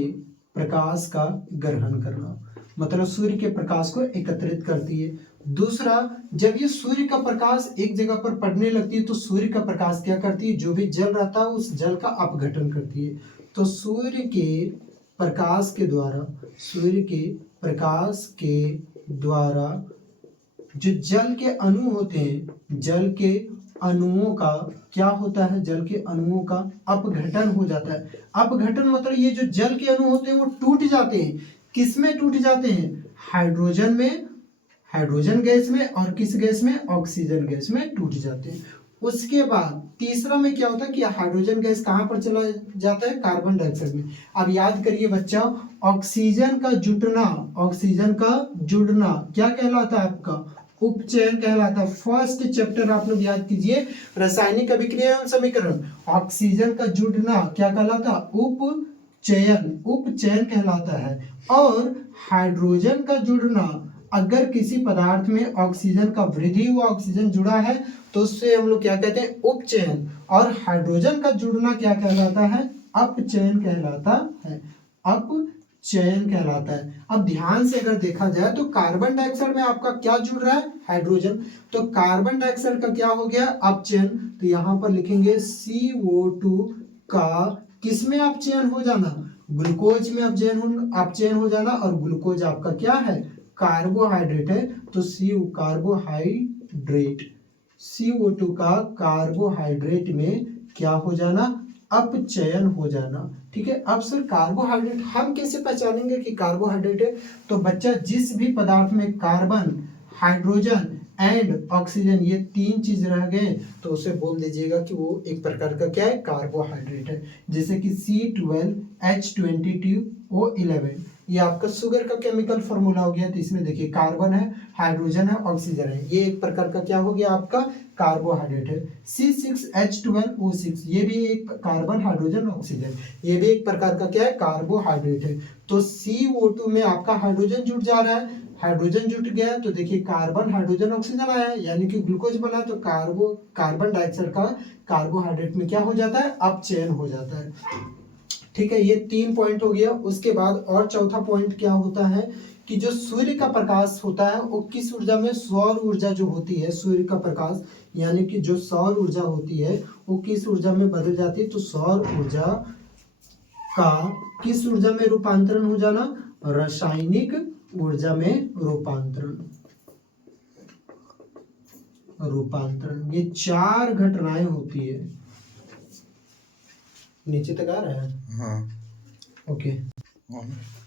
प्रकाश का ग्रहण करना, मतलब सूर्य के प्रकाश को एकत्रित करती है। दूसरा, जब ये सूर्य का प्रकाश एक जगह पर पड़ने लगती है तो सूर्य का प्रकाश क्या करती है, जो भी जल रहता है उस जल का अपघटन करती है। तो सूर्य के प्रकाश के द्वारा जो जल के अणु होते हैं, जल के अणुओं का क्या होता है, जल के अणुओं का अपघटन हो जाता है। अपघटन मतलब ये जो जल के अणु होते हैं वो टूट जाते हैं। किसमें टूट जाते हैं, हाइड्रोजन में, हाइड्रोजन गैस में, और किस गैस में, ऑक्सीजन गैस में टूट जाते हैं। उसके बाद तीसरा में क्या होता है कि हाइड्रोजन गैस कहाँ पर चला जाता है, कार्बन डाइऑक्साइड में। अब याद करिए बच्चा, ऑक्सीजन का जुड़ना क्या कहलाता है आपका, उपचयन कहलाता है। फर्स्ट चैप्टर आप लोग याद कीजिए, रासायनिक अभिक्रिया एवं समीकरण। ऑक्सीजन का जुड़ना क्या कहलाता है, उपचयन कहलाता है। और हाइड्रोजन का जुड़ना, अगर किसी पदार्थ में ऑक्सीजन का वृद्धि हुआ, ऑक्सीजन जुड़ा है, तो उससे हम लोग क्या कहते हैं, उपचयन। और हाइड्रोजन का जुड़ना क्या कहलाता है, अपचयन कहलाता है, अपचयन कहलाता है। अब ध्यान से अगर देखा जाए तो कार्बन डाइऑक्साइड में आपका क्या जुड़ रहा है, हाइड्रोजन। तो कार्बन डाइऑक्साइड का क्या हो गया, अपचयन। तो यहाँ पर लिखेंगे CO2 का किसमें अपचयन हो जाना, ग्लूकोज में अपचयन हो जाना। और ग्लूकोज आपका क्या है, कार्बोहाइड्रेट है। तो CO2 का कार्बोहाइड्रेट में क्या हो जाना, अपचयन हो जाना। ठीक है। अब सर कार्बोहाइड्रेट हम कैसे पहचानेंगे कि कार्बोहाइड्रेट है, तो बच्चा जिस भी पदार्थ में कार्बन, हाइड्रोजन एंड ऑक्सीजन, ये तीन चीज रह गए तो उसे बोल दीजिएगा कि वो एक प्रकार का क्या है, कार्बोहाइड्रेट है। जैसे कि C12H22O11, ये आपका शुगर का केमिकल फॉर्मूला हो गया। तो इसमें देखिए कार्बन है, हाइड्रोजन है, ऑक्सीजन है, ये एक प्रकार का क्या हो गया आपका कार्बोहाइड्रेट है। C6H12O6, ये भी एक कार्बन, हाइड्रोजन, ऑक्सीजन, ये भी एक प्रकार का क्या है, कार्बोहाइड्रेट है। तो CO2 में आपका हाइड्रोजन जुड़ जा रहा है, हाइड्रोजन जुट गया तो देखिए कार्बन, हाइड्रोजन, ऑक्सीजन आया, यानी कि ग्लूकोज बना। तो कार्बन डाइऑक्साइड का कार्बोहाइड्रेट में क्या हो जाता है, अपचयन हो जाता है। ठीक है, ये 3 पॉइंट हो गया। उसके बाद और चौथा पॉइंट क्या होता है कि जो सूर्य का प्रकाश होता है वो किस ऊर्जा में, सौर ऊर्जा जो होती है, सूर्य का प्रकाश यानी कि जो सौर ऊर्जा होती है वो किस ऊर्जा में बदल जाती है। तो सौर ऊर्जा का किस ऊर्जा में रूपांतरण हो जाना, रासायनिक ऊर्जा में रूपांतरण। ये 4 घटनाएं होती है। नीचे तक आ रहा है? हाँ। ओके,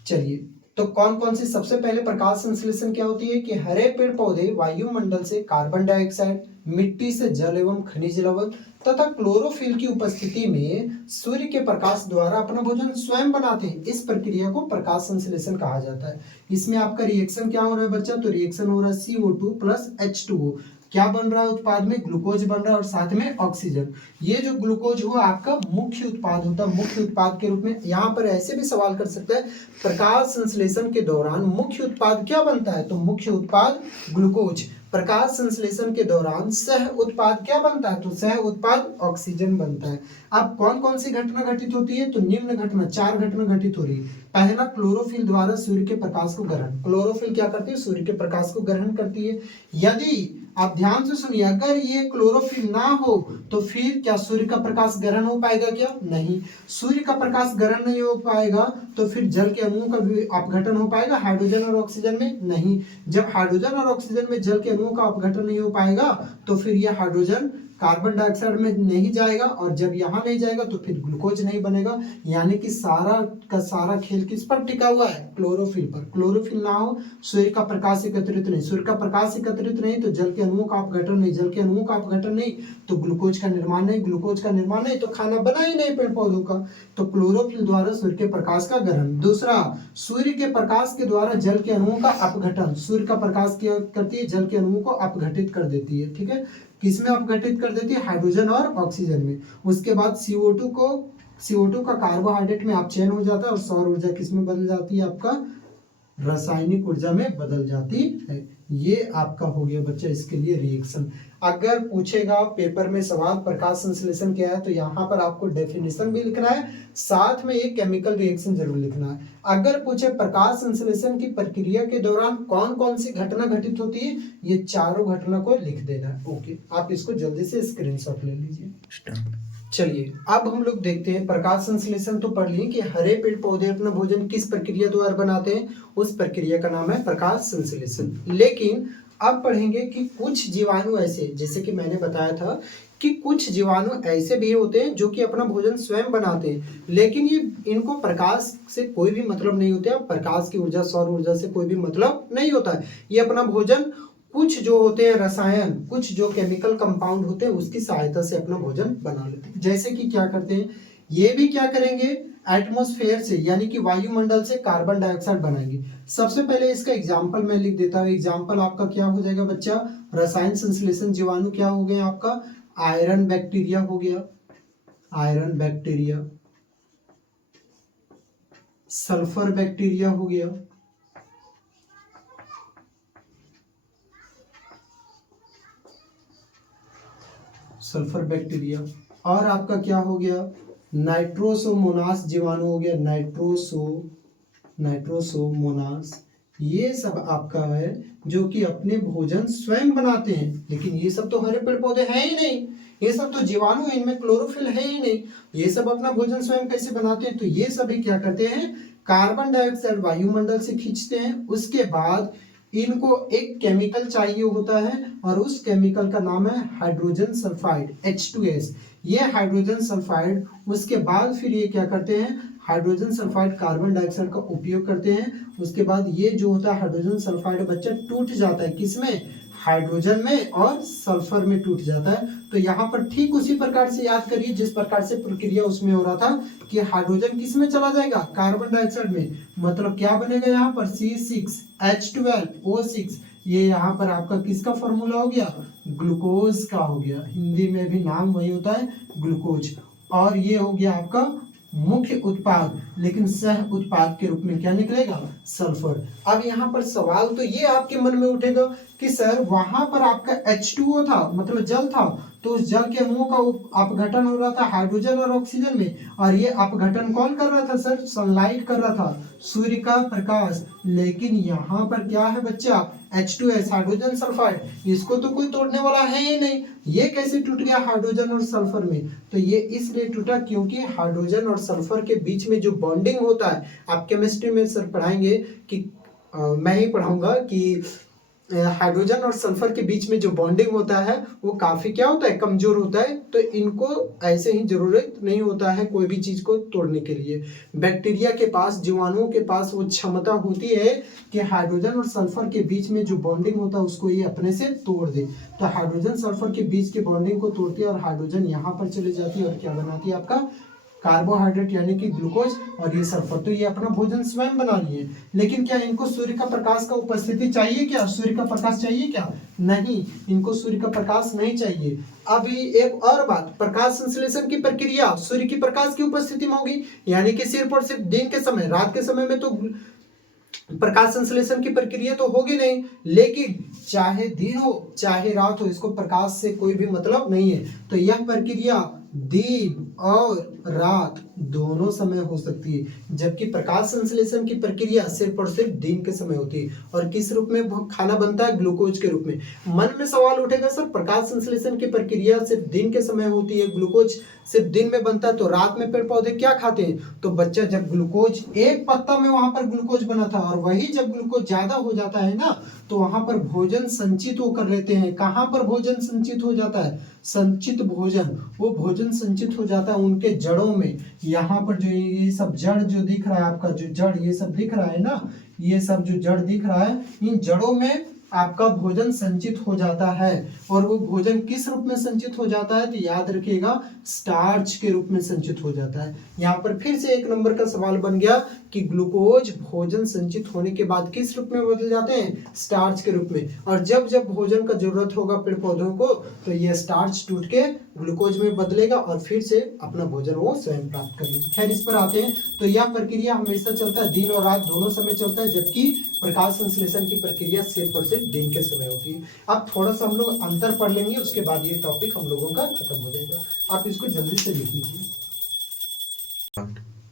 चलिए, तो कौन कौन सी, सबसे पहले प्रकाश संश्लेषण क्या होती है कि हरे पेड़ पौधे वायुमंडल से कार्बन डाइऑक्साइड, मिट्टी से जल एवं खनिज लवण तथा क्लोरोफिल की उपस्थिति में सूर्य के प्रकाश द्वारा अपना भोजन स्वयं बनाते हैं। इस प्रक्रिया को प्रकाश संश्लेषण कहा जाता है। इसमें आपका रिएक्शन क्या हो रहा है बच्चा, तो रिएक्शन हो रहा है CO2 प्लस H2O। क्या बन रहा है उत्पाद में, ग्लूकोज बन रहा है और साथ में ऑक्सीजन। ये जो ग्लूकोज हुआ आपका मुख्य उत्पाद होता है। मुख्य उत्पाद के रूप में यहाँ पर ऐसे भी सवाल कर सकते हैं, प्रकाश संश्लेषण के दौरान मुख्य उत्पाद क्या बनता है, तो मुख्य उत्पाद ग्लूकोज। प्रकाश संश्लेषण के दौरान सह उत्पाद क्या बनता है, तो सह उत्पाद ऑक्सीजन बनता है। अब कौन कौन सी घटना घटित होती है, तो निम्न घटना, 4 घटना घटित हो रही है। पहला, क्लोरोफिल द्वारा सूर्य के प्रकाश को ग्रहण। क्लोरोफिल क्या करती है, सूर्य के प्रकाश को ग्रहण करती है। यदि आप ध्यान से सुनिए, अगर ये क्लोरोफिल ना हो तो फिर क्या सूर्य का प्रकाश ग्रहण हो पाएगा, क्या नहीं। सूर्य का प्रकाश ग्रहण नहीं हो पाएगा तो फिर जल के अणुओं का भी अपघटन हो पाएगा, हाइड्रोजन और ऑक्सीजन में नहीं। जब हाइड्रोजन और ऑक्सीजन में जल के अणुओं का अपघटन नहीं हो पाएगा तो फिर यह हाइड्रोजन कार्बन डाइऑक्साइड में नहीं जाएगा, और जब यहाँ नहीं जाएगा तो फिर ग्लूकोज नहीं बनेगा। यानी कि सारा का सारा खेल किस पर टिका हुआ है, क्लोरोफिल पर। क्लोरोफिल ना हो, सूर्य का प्रकाश एकत्रित नहीं, सूर्य का प्रकाश एकत्रित नहीं तो जल के अणुओं का अपघटन नहीं, जल के अणुओं का अपघटन नहीं तो ग्लूकोज का निर्माण नहीं, ग्लूकोज का निर्माण नहीं तो खाना बना ही नहीं पेड़ पौधों का। तो क्लोरोफिल द्वारा सूर्य के प्रकाश का ग्रहण। दूसरा, सूर्य के प्रकाश के द्वारा जल के अणुओं का अपघटन। सूर्य का प्रकाश क्या करती है, जल के अणुओं को अपघटित कर देती है। ठीक है, किसमें अपघटित कर देती है, हाइड्रोजन और ऑक्सीजन में। उसके बाद CO2 का कार्बोहाइड्रेट में अपचयन हो जाता है और सौर ऊर्जा किसमें बदल जाती है, आपका रासायनिक ऊर्जा में बदल जाती है। ये आपका हो गया बच्चा इसके लिए रिएक्शन। अगर पूछेगा पेपर में सवाल प्रकाश संश्लेषण क्या है तो यहाँ पर आपको डेफिनेशन भी लिखना है, साथ में एक केमिकल रिएक्शन जरूर लिखना है। अगर पूछे प्रकाश संश्लेषण की प्रक्रिया के दौरान कौन कौन सी घटना घटित होती है, ये चारों घटना को लिख देना है। ओके, आप इसको जल्दी से स्क्रीनशॉट ले लीजिए। चलिए, अब हम लोग देखते हैं प्रकाश संश्लेषण तो पढ़ लिए कि हरे पेड़ पौधे अपना भोजन किस प्रक्रिया द्वारा बनाते हैं, उस प्रक्रिया का नाम है प्रकाश संश्लेषण। लेकिन अब पढ़ेंगे कि कुछ जीवाणु ऐसे, जैसे कि मैंने बताया था कि कुछ जीवाणु ऐसे भी होते हैं जो कि अपना भोजन स्वयं बनाते हैं, लेकिन ये इनको प्रकाश से कोई भी मतलब नहीं होता है, प्रकाश की ऊर्जा, सौर ऊर्जा से कोई भी मतलब नहीं होता है। ये अपना भोजन कुछ जो होते हैं रसायन, कुछ जो केमिकल कंपाउंड होते हैं उसकी सहायता से अपना भोजन बना लेते हैं। जैसे कि क्या करते हैं, ये भी क्या करेंगे, एटमॉस्फेयर से यानी कि वायुमंडल से कार्बन डाइऑक्साइड बनाएंगे। सबसे पहले इसका एग्जाम्पल मैं लिख देता हूँ। एग्जाम्पल आपका क्या हो जाएगा बच्चा, रसायन संश्लेषण जीवाणु क्या हो गए आपका, आयरन बैक्टीरिया हो गया, आयरन बैक्टीरिया, सल्फर बैक्टीरिया हो गया, सल्फर बैक्टीरिया, और आपका क्या हो गया, नाइट्रोसोमोनास जीवाणु हो गया, नाइट्रोसोमोनास। ये सब आपका है जो कि अपने भोजन स्वयं बनाते हैं, लेकिन ये सब तो हरे पेड़ पौधे हैं ही नहीं, ये सब तो जीवाणु है, इनमें क्लोरोफिल है ही नहीं, ये सब अपना भोजन स्वयं कैसे बनाते हैं। तो ये सभी क्या करते हैं, कार्बन डाइऑक्साइड वायुमंडल से खींचते हैं, उसके बाद इनको एक केमिकल चाहिए होता है और उस केमिकल का नाम है हाइड्रोजन सल्फाइड, H2S। ये हाइड्रोजन सल्फाइड, उसके बाद फिर ये क्या करते हैं, हाइड्रोजन सल्फाइड कार्बन डाइऑक्साइड का उपयोग करते हैं। उसके बाद ये जो होता है हाइड्रोजन सल्फाइड बच्चा टूट जाता है, किसमें, हाइड्रोजन में और सल्फर में टूट जाता है। तो यहाँ पर ठीक उसी प्रकार से याद करिए जिस प्रकार से प्रक्रिया उसमें हो रहा था कि हाइड्रोजन किस में चला जाएगा, कार्बन डाइऑक्साइड में। मतलब क्या बनेगा यहाँ पर C6H12O6, ये यहाँ पर आपका किसका फॉर्मूला हो गया, ग्लूकोज का हो गया। हिंदी में भी नाम वही होता है ग्लूकोज। और ये हो गया आपका मुख्य उत्पाद, लेकिन सह उत्पाद के रूप में क्या निकलेगा, सल्फर। अब यहाँ पर सवाल तो ये आपके मन में उठेगा कि सर वहां पर आपका H2O था, मतलब जल था, तो उस जल के अणुओं का अपघटन हो रहा था हाइड्रोजन और ऑक्सीजन में, और ये अपघटन कौन कर रहा था सर, सनलाइट कर रहा था, सूर्य का प्रकाश। लेकिन यहाँ पर क्या है बच्चा, H2S हाइड्रोजन सल्फाइड, इसको तो कोई तोड़ने वाला है ही नहीं, ये कैसे टूट गया हाइड्रोजन और सल्फर में। तो ये इसलिए टूटा क्योंकि हाइड्रोजन और सल्फर के बीच में जो बॉन्डिंग होता है, आप केमिस्ट्री में सर पढ़ाएंगे कि मैं ही पढ़ाऊंगा कि हाइड्रोजन और सल्फर के बीच में जो बॉन्डिंग होता है वो काफी क्या होता है, कमजोर होता है। तो इनको ऐसे ही जरूरत नहीं होता है कोई भी चीज को तोड़ने के लिए। बैक्टीरिया के पास, जीवाणुओं के पास वो क्षमता होती है कि हाइड्रोजन और सल्फर के बीच में जो बॉन्डिंग होता है उसको ये अपने से तोड़ दे। तो हाइड्रोजन सल्फर के बीच के बॉन्डिंग को तोड़ती है और हाइड्रोजन यहाँ पर चले जाती है और क्या बनाती है, आपका कार्बोहाइड्रेट यानी कि ग्लूकोज, और ये सल्फर। तो ये अपना भोजन स्वयं बना रही है। लेकिन क्या इनको सूर्य का प्रकाश का उपस्थिति चाहिए क्या, सूर्य का प्रकाश चाहिए क्या, नहीं, इनको सूर्य का प्रकाश नहीं चाहिए। अभी एक और बात, प्रकाश संश्लेषण की प्रक्रिया सूर्य की प्रकाश की उपस्थिति में होगी, यानी कि सिर्फ और सिर्फ दिन के समय, रात के समय में तो प्रकाश संश्लेषण की प्रक्रिया तो होगी नहीं। लेकिन चाहे दिन हो चाहे रात हो, इसको प्रकाश से कोई भी मतलब नहीं है। तो यह प्रक्रिया दिन और रात दोनों समय हो सकती है, जबकि प्रकाश संश्लेषण की प्रक्रिया सिर्फ और सिर्फ दिन के समय होती है। और किस रूप में खाना बनता है, ग्लूकोज के रूप में। मन में सवाल उठेगा सर प्रकाश संश्लेषण की प्रक्रिया सिर्फ दिन के समय होती है, ग्लूकोज सिर्फ दिन में बनता है, तो रात में पेड़ पौधे क्या खाते हैं। तो बच्चा जब ग्लूकोज एक पत्ता में वहां पर ग्लूकोज बना था, और वही जब ग्लूकोज ज्यादा हो जाता है ना, तो वहां पर भोजन संचित वो कर लेते हैं। कहां पर भोजन संचित हो जाता है, संचित भोजन, वो भोजन संचित हो जाता है उनके जड़ों में। यहाँ पर जो ये सब जड़ जो दिख रहा है, आपका जो जड़ ये सब दिख रहा है ना, ये सब जो जड़ दिख रहा है, इन जड़ों में आपका भोजन संचित हो जाता है। और वो भोजन किस रूप में संचित हो जाता है, तो याद रखिएगा स्टार्च के रूप में संचित हो जाता है। यहाँ पर फिर से एक नंबर का सवाल बन गया कि ग्लूकोज भोजन संचित होने के बाद किस रूप में बदल जाते हैं, स्टार्च के रूप में। और जब जब भोजन का जरूरत होगा पेड़ पौधों को, तो यह स्टार्च टूट के ग्लूकोज में बदलेगा और फिर से अपना भोजन वो स्वयं प्राप्त कर लेगा। खैर इस पर आते हैं। तो यह प्रक्रिया हमेशा चलता है, दिन और रात दोनों समय चलता है, जबकि प्रकाश संश्लेषण की प्रक्रिया सिर्फ और सिर्फ दिन के समय होती है। अब थोड़ा सा हम लोग अंतर पढ़ लेंगे, उसके बाद ये टॉपिक हम लोगों का खत्म हो जाएगा। आप इसको जल्दी से लिख लीजिए।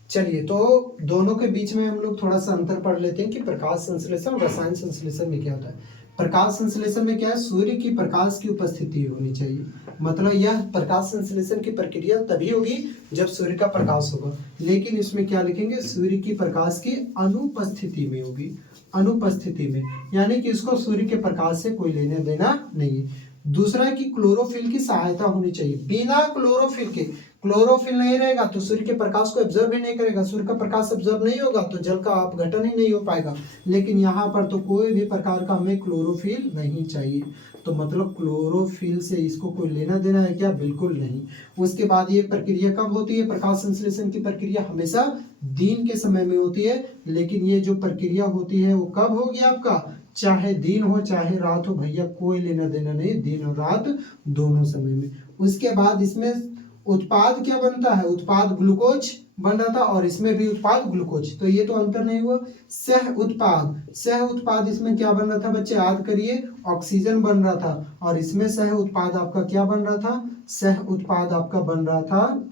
चलिए, तो दोनों के बीच में हम लोग थोड़ा सा अंतर पढ़ लेते हैं कि प्रकाश संश्लेषण और रसायन संश्लेषण में क्या होता है। प्रकाश संश्लेषण में क्या है, सूर्य की प्रकाश की उपस्थिति होनी चाहिए। मतलब यह प्रकाश संश्लेषण की प्रक्रिया तभी होगी जब सूर्य का प्रकाश होगा। लेकिन इसमें क्या लिखेंगे, सूर्य की प्रकाश की अनुपस्थिति में होगी, अनुपस्थिति में, यानी कि इसको सूर्य के प्रकाश से कोई लेना देना नहीं है। दूसरा है कि क्लोरोफिल की सहायता होनी चाहिए। बिना क्लोरोफिल के, क्लोरोफिल नहीं रहेगा तो सूर्य के प्रकाश को एब्जॉर्ब ही नहीं करेगा, सूर्य का प्रकाश एब्जॉर्ब नहीं होगा तो जल का अपघटन ही नहीं हो पाएगा। लेकिन यहाँ पर तो कोई भी प्रकार का हमें क्लोरोफिल नहीं चाहिए। तो मतलब क्लोरोफिल से इसको कोई लेना देना है क्या, बिल्कुल नहीं। उसके बाद ये प्रक्रिया कब होती है, प्रकाश संश्लेषण की प्रक्रिया हमेशा दिन के समय में होती है। लेकिन ये जो प्रक्रिया होती है वो कब होगी, आपका चाहे दिन हो चाहे रात हो, भैया कोई लेना देना नहीं, दिन और रात दोनों समय में। उसके बाद इसमें उत्पाद क्या बनता है, उत्पाद ग्लूकोज बन रहा था और इसमें भी उत्पाद ग्लूकोज, तो ये तो अंतर नहीं हुआ। सह उत्पाद, सह उत्पाद इसमें क्या बन रहा था बच्चे, याद करिए, ऑक्सीजन बन रहा था, और इसमें सह उत्पाद आपका क्या बन रहा था, सह उत्पाद आपका बन रहा था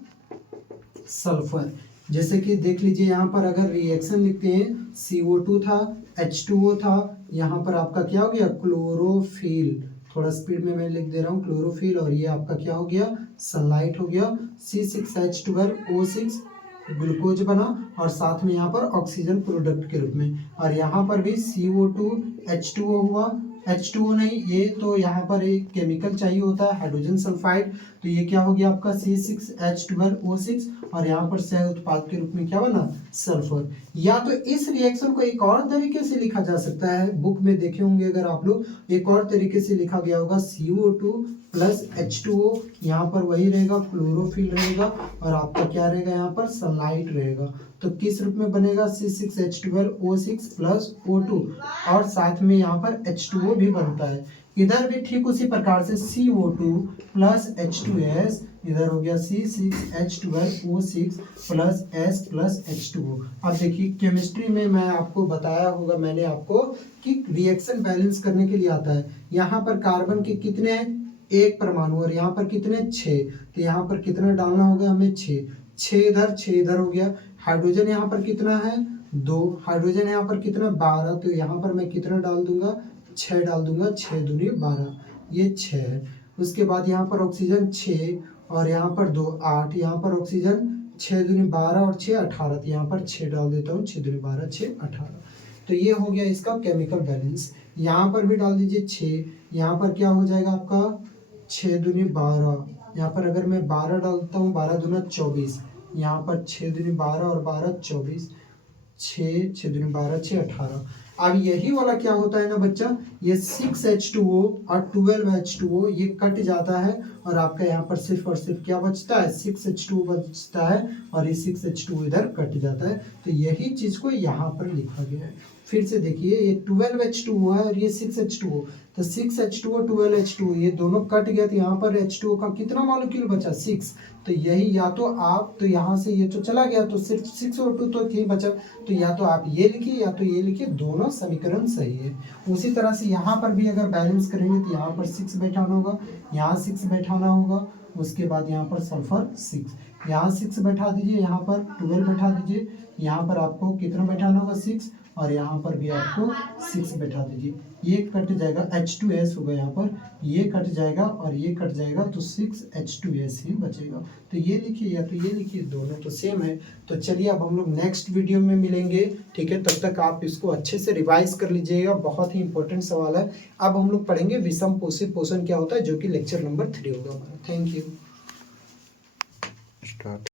सल्फर। जैसे कि देख लीजिए यहाँ पर अगर रिएक्शन लिखते हैं, CO2 था, H2O था, यहाँ पर आपका क्या हो गया, क्लोरोफिल, थोड़ा स्पीड में मैं लिख दे रहा हूँ, क्लोरोफिल, और ये आपका क्या हो गया, सनलाइट हो गया, C6H12O6 ग्लूकोज बना, और साथ में यहाँ पर ऑक्सीजन प्रोडक्ट के रूप में। और यहाँ पर भी CO2 H2O हुआ, H2O नहीं, ये तो यहाँ पर एक केमिकल चाहिए होता है, हाइड्रोजन सल्फाइड। तो ये क्या हो गया आपका C6H12O6 और यहाँ पर सह उत्पाद के रूप में क्या बना, सल्फर। या तो इस रिएक्शन को एक और तरीके से लिखा जा सकता है, बुक में देखे होंगे अगर आप लोग, एक और तरीके से लिखा गया होगा CO2 प्लस H2O, यहाँ पर वही रहेगा क्लोरोफिल रहेगा और आपका क्या रहेगा यहाँ पर सनलाइट रहेगा। तो किस रूप में बनेगा C6H12O6 प्लस O2 और साथ में यहाँ पर H2O भी बनता है। इधर भी ठीक उसी प्रकार से CO2 प्लस H2S, इधर हो गया C6H12O6 plus S plus H2O। अब देखिए केमिस्ट्री में मैं आपको बताया होगा मैंने आपको कि रिएक्शन बैलेंस करने के लिए आता है। यहाँ पर कार्बन के कितने हैं, 1 परमाणु और यहाँ पर कितने 6, तो यहाँ पर कितना डालना होगा हमें 6 इधर हो गया। हाइड्रोजन यहाँ पर कितना है 2, हाइड्रोजन यहाँ पर कितना 12, तो यहाँ पर मैं कितना डाल दूंगा 6 डाल दूंगा, 6 दूनी 12, ये 6 है। उसके बाद यहाँ पर ऑक्सीजन 6 और यहाँ पर 2 8, यहाँ पर ऑक्सीजन 6 दूनी 12 और 6 18, तो यहाँ पर 6 डाल देता हूँ, 6 दूनी 12 6 18। तो ये हो गया इसका केमिकल बैलेंस। यहाँ पर भी डाल दीजिए 6, यहाँ पर क्या हो जाएगा आपका 6 दूनी 12, यहाँ पर अगर मैं 12 डालता हूँ 12 दूना 24, यहाँ पर 6 दूनी 12 और 12 24, 6 दूनी 12 6 18। अब यही वाला क्या होता है ना बच्चा, ये 6H2O और 12H2O ये कट जाता है और आपका यहाँ पर सिर्फ और सिर्फ क्या बचता है 6H2O बचता है और ये 6H2O इधर कट जाता है। तो यही चीज को यहाँ पर लिखा गया है। फिर से देखिए ये 12H2O है और ये 6H2O, तो 6H2O 12H2O ये दोनों कट गया, तो यहाँ पर H2O का कितना मॉलिक्यूल बचा 6, तो यही या तो आप, तो यहाँ से ये तो चला गया तो सिर्फ 6O2 तो यही बचा, तो या तो आप ये लिखिए या तो ये लिखिए, दोनों समीकरण सही है। उसी तरह से यहाँ पर भी अगर बैलेंस करेंगे तो यहाँ पर 6 बैठाना होगा, यहाँ 6 बैठाना होगा, उसके बाद यहाँ पर सल्फर 6, यहाँ 6 बैठा दीजिए, यहाँ पर 12 बैठा दीजिए, यहाँ पर आपको कितना बैठाना होगा 6 और यहाँ पर भी आपको 6 बैठा दीजिए। ये कट जाएगा H2S होगा, यहाँ पर ये कट जाएगा और ये कट जाएगा, तो 6H2S ही बचेगा। तो ये लिखिए या तो ये लिखिए, दोनों तो सेम है। तो चलिए अब हम लोग नेक्स्ट वीडियो में मिलेंगे, ठीक है। तब तक आप इसको अच्छे से रिवाइज कर लीजिएगा, बहुत ही इंपॉर्टेंट सवाल है। अब हम लोग पढ़ेंगे विषम पोषित पोषण क्या होता है, जो कि लेक्चर नंबर 3 होगा हमारा। Thank you.